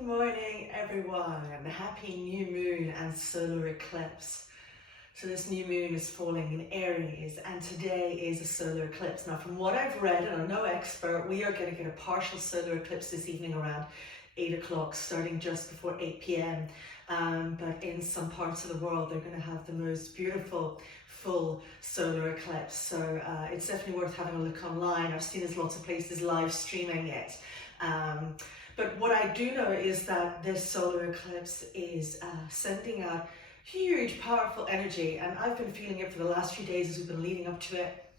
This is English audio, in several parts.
Good morning, everyone. Happy new moon and solar eclipse. So this new moon is falling in Aries, and today is a solar eclipse. Now, from what I've read, and I'm no expert, we are going to get a partial solar eclipse this evening around 8 o'clock, starting just before 8 p.m. But in some parts of the world, they're going to have the most beautiful full solar eclipse. So it's definitely worth having a look online. I've seen there's lots of places live streaming it. But what I do know is that this solar eclipse is sending out huge, powerful energy, and I've been feeling it for the last few days as we've been leading up to it.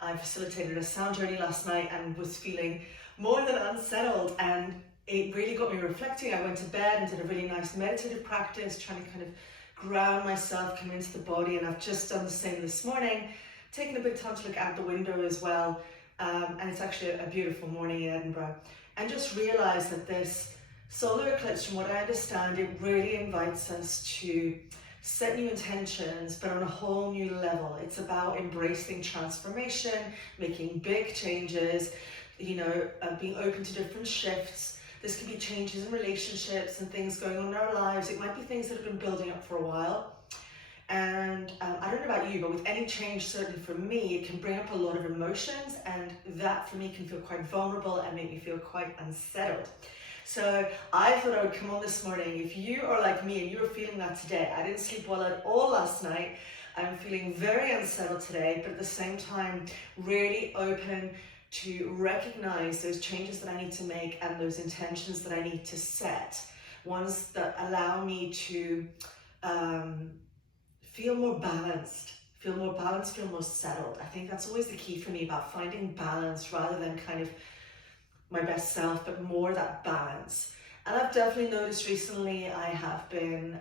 I facilitated a sound journey last night and was feeling more than unsettled, and it really got me reflecting. I went to bed and did a really nice meditative practice, trying to kind of ground myself, come into the body, and I've just done the same this morning, taking a bit of time to look out the window as well, and it's actually a beautiful morning in Edinburgh. And just realize that this solar eclipse, from what I understand, it really invites us to set new intentions, but on a whole new level. It's about embracing transformation, making big changes, being open to different shifts. This could be changes in relationships and things going on in our lives. It might be things that have been building up for a while. And I don't know about you, but with any change, certainly for me, it can bring up a lot of emotions, and that for me can feel quite vulnerable and make me feel quite unsettled. So I thought I would come on this morning. If you are like me and you are feeling that today, I didn't sleep well at all last night. I'm feeling very unsettled today, but at the same time, really open to recognize those changes that I need to make and those intentions that I need to set. Ones that allow me to feel more balanced, feel more settled. I think that's always the key for me, about finding balance rather than kind of my best self, but more that balance. And I've definitely noticed recently I have been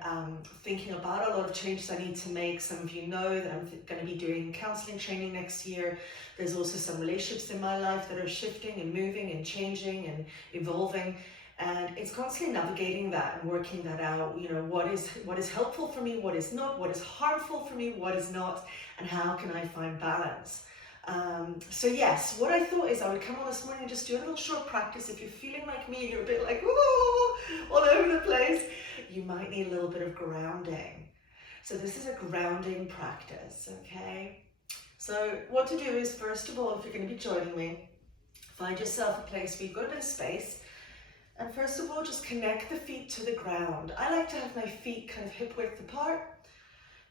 thinking about a lot of changes I need to make. Some of you know that I'm going to be doing counseling training next year. There's also some relationships in my life that are shifting and moving and changing and evolving. And it's constantly navigating that and working that out. What is helpful for me, what is not, what is harmful for me, what is not, and how can I find balance? So yes, what I thought is I would come on this morning and just do a little short practice. If you're feeling like me, you're a bit like, ooh, all over the place, you might need a little bit of grounding. So this is a grounding practice, okay? So what to do is, first of all, if you're going to be joining me, find yourself a place where you've got a bit of space. And first of all, just connect the feet to the ground. I like to have my feet kind of hip width apart.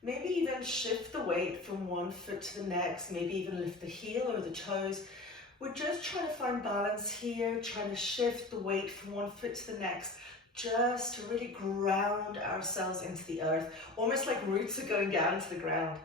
Maybe even shift the weight from one foot to the next. Maybe even lift the heel or the toes. We're just trying to find balance here, trying to shift the weight from one foot to the next, just to really ground ourselves into the earth, almost like roots are going down into the ground.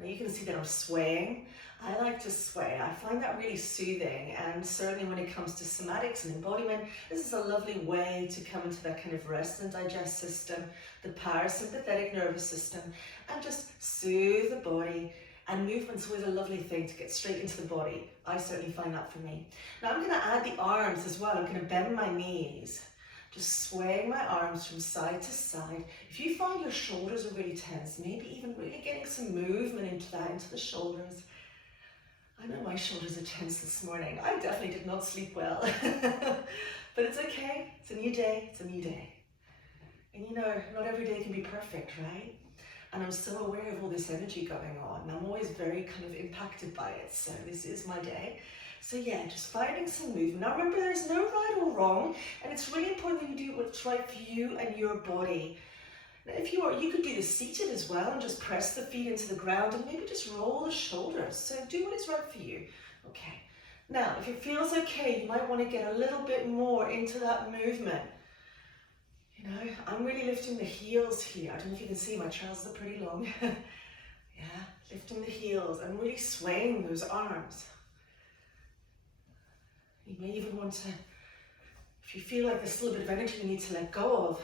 Now you can see that I'm swaying. I like to sway. I find that really soothing, and certainly when it comes to somatics and embodiment, this is a lovely way to come into that kind of rest and digest system, the parasympathetic nervous system, and just soothe the body. And movement's always a lovely thing to get straight into the body. I certainly find that for me. Now I'm going to add the arms as well. I'm going to bend my knees, just swaying my arms from side to side. If you find your shoulders are really tense, maybe even really getting some movement into the shoulders. I know my shoulders are tense this morning. I definitely did not sleep well. But it's okay. It's a new day. It's a new day. And not every day can be perfect, right? And I'm so aware of all this energy going on. And I'm always very kind of impacted by it. So this is my day. So yeah, just finding some movement. Now remember, there's no right or wrong. And it's really important that you do what's right for you and your body. Now, if you could do this seated as well and just press the feet into the ground and maybe just roll the shoulders. So do what is right for you. Okay. Now, if it feels okay, you might want to get a little bit more into that movement. I'm really lifting the heels here. I don't know if you can see, my trousers are pretty long. Yeah, lifting the heels and really swaying those arms. You may even want to, if you feel like there's still a bit of energy you need to let go of,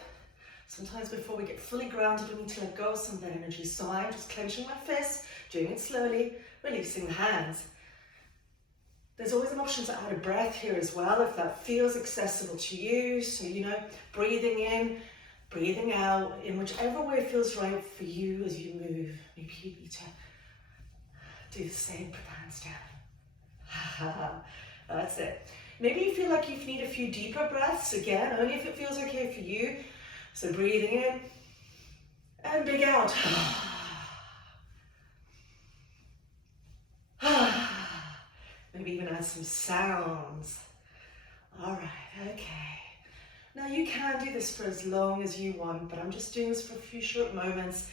sometimes before we get fully grounded, we need to let go of some of that energy. So I'm just clenching my fists, doing it slowly, releasing the hands. There's always an option to add a breath here as well, if that feels accessible to you. So, breathing in, breathing out, in whichever way feels right for you as you move. Maybe you need to do the same, put the hands down. That's it. Maybe you feel like you need a few deeper breaths, again, only if it feels okay for you. So breathing in and big out. Maybe even add some sounds. All right, okay. Now you can do this for as long as you want, but I'm just doing this for a few short moments.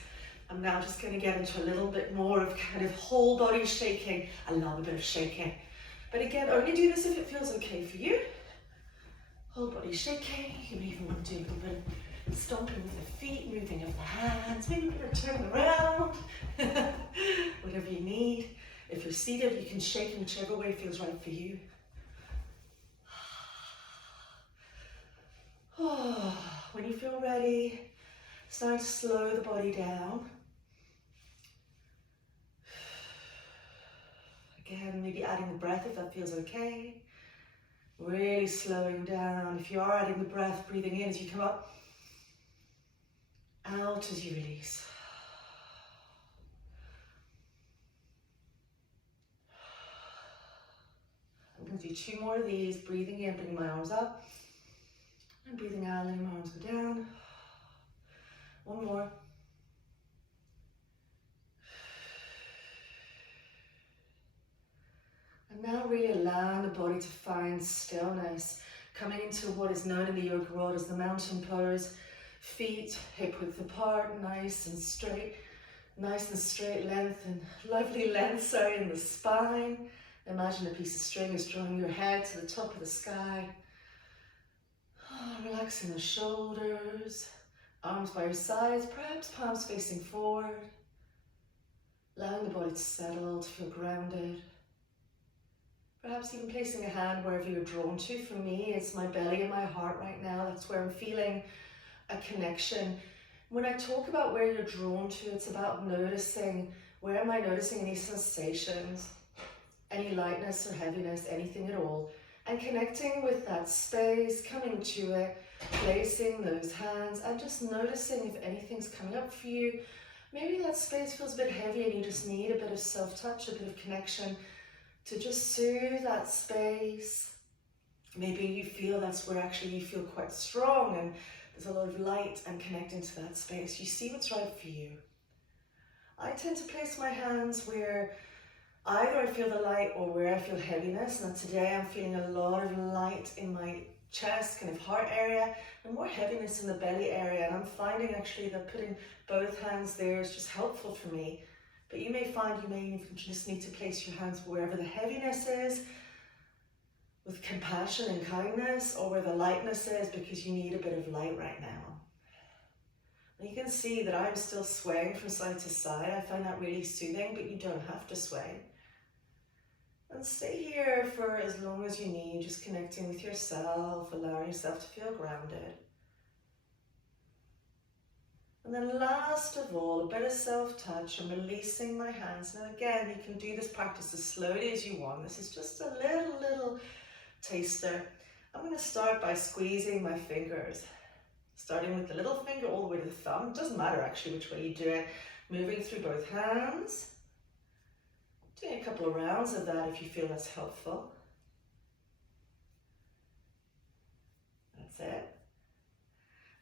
I'm now just going to get into a little bit more of kind of whole body shaking. I love a bit of shaking. But again, only do this if it feels okay for you. Whole body shaking. You may even want to do a little bit of stomping with the feet, moving of the hands, maybe a bit of turning around. Whatever you need. If you're seated, you can shake in whichever way feels right for you. When you feel ready, start to slow the body down. Again, maybe adding the breath if that feels okay. Really slowing down. If you are adding the breath, breathing in as you come up, out as you release. I'm going to do 2 more of these. Breathing in, bringing my arms up. And breathing out, letting my arms go down. 1 more. And now really allowing the body to find stillness, coming into what is known in the yoga world as the mountain pose. Feet hip width apart, nice and straight length and lovely length, in the spine. Imagine a piece of string is drawing your head to the top of the sky. Relaxing the shoulders, arms by your sides, perhaps palms facing forward. Allowing the body to settle, to feel grounded. Perhaps even placing a hand wherever you're drawn to. For me, it's my belly and my heart right now. That's where I'm feeling a connection. When I talk about where you're drawn to, it's about noticing, where am I noticing any sensations, any lightness or heaviness, anything at all, and connecting with that space, coming to it, placing those hands, and just noticing if anything's coming up for you. Maybe that space feels a bit heavy and you just need a bit of self-touch, a bit of connection to just soothe that space. Maybe you feel that's where actually you feel quite strong and there's a lot of light, and connecting to that space. You see what's right for you. I tend to place my hands where either I feel the light or where I feel heaviness. Now today I'm feeling a lot of light in my chest, kind of heart area, and more heaviness in the belly area. And I'm finding actually that putting both hands there is just helpful for me. But you may find you may even just need to place your hands wherever the heaviness is, with compassion and kindness, or where the lightness is, because you need a bit of light right now. And you can see that I'm still swaying from side to side. I find that really soothing, but you don't have to sway. And stay here for as long as you need, just connecting with yourself, allowing yourself to feel grounded. And then last of all, a bit of self-touch and releasing my hands. Now again, you can do this practice as slowly as you want. This is just a little taster. I'm going to start by squeezing my fingers. Starting with the little finger all the way to the thumb. It doesn't matter actually which way you do it. Moving through both hands. Doing a couple of rounds of that if you feel that's helpful. That's it.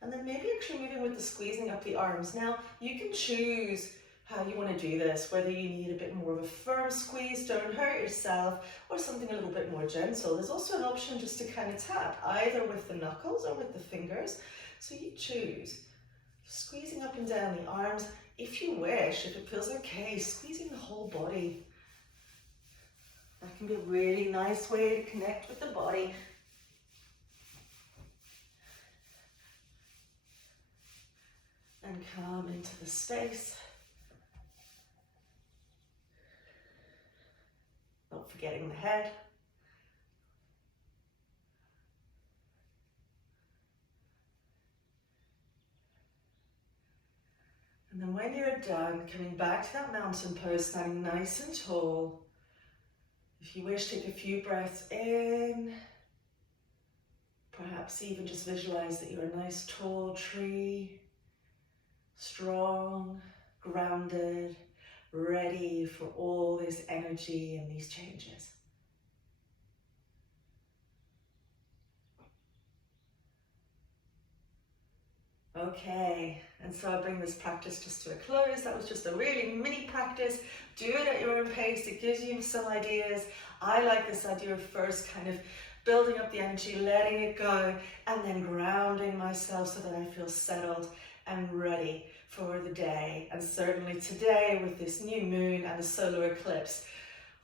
And then maybe actually moving with the squeezing up the arms. Now you can choose how you want to do this, whether you need a bit more of a firm squeeze, don't hurt yourself, or something a little bit more gentle. There's also an option just to kind of tap, either with the knuckles or with the fingers. So you choose. Squeezing up and down the arms. If you wish, if it feels okay, squeezing the whole body. That can be a really nice way to connect with the body. And come into the space. Not forgetting the head. And then when you're done, coming back to that mountain pose, standing nice and tall. If you wish, take a few breaths in. Perhaps even just visualize that you're a nice tall tree. Strong, grounded, ready for all this energy and these changes. Okay, and so I bring this practice just to a close. That was just a really mini practice. Do it at your own pace. It gives you some ideas. I like this idea of first kind of building up the energy, letting it go, and then grounding myself so that I feel settled and ready for the day. And certainly today with this new moon and the solar eclipse,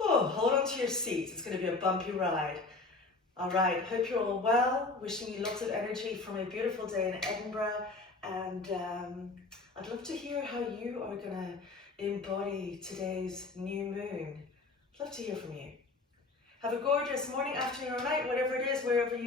oh, hold on to your seats. It's going to be a bumpy ride. All right, hope you're all well. Wishing you lots of energy from a beautiful day in Edinburgh. And I'd love to hear how you are going to embody today's new moon. I'd love to hear from you. Have a gorgeous morning, afternoon, or night, whatever it is, wherever you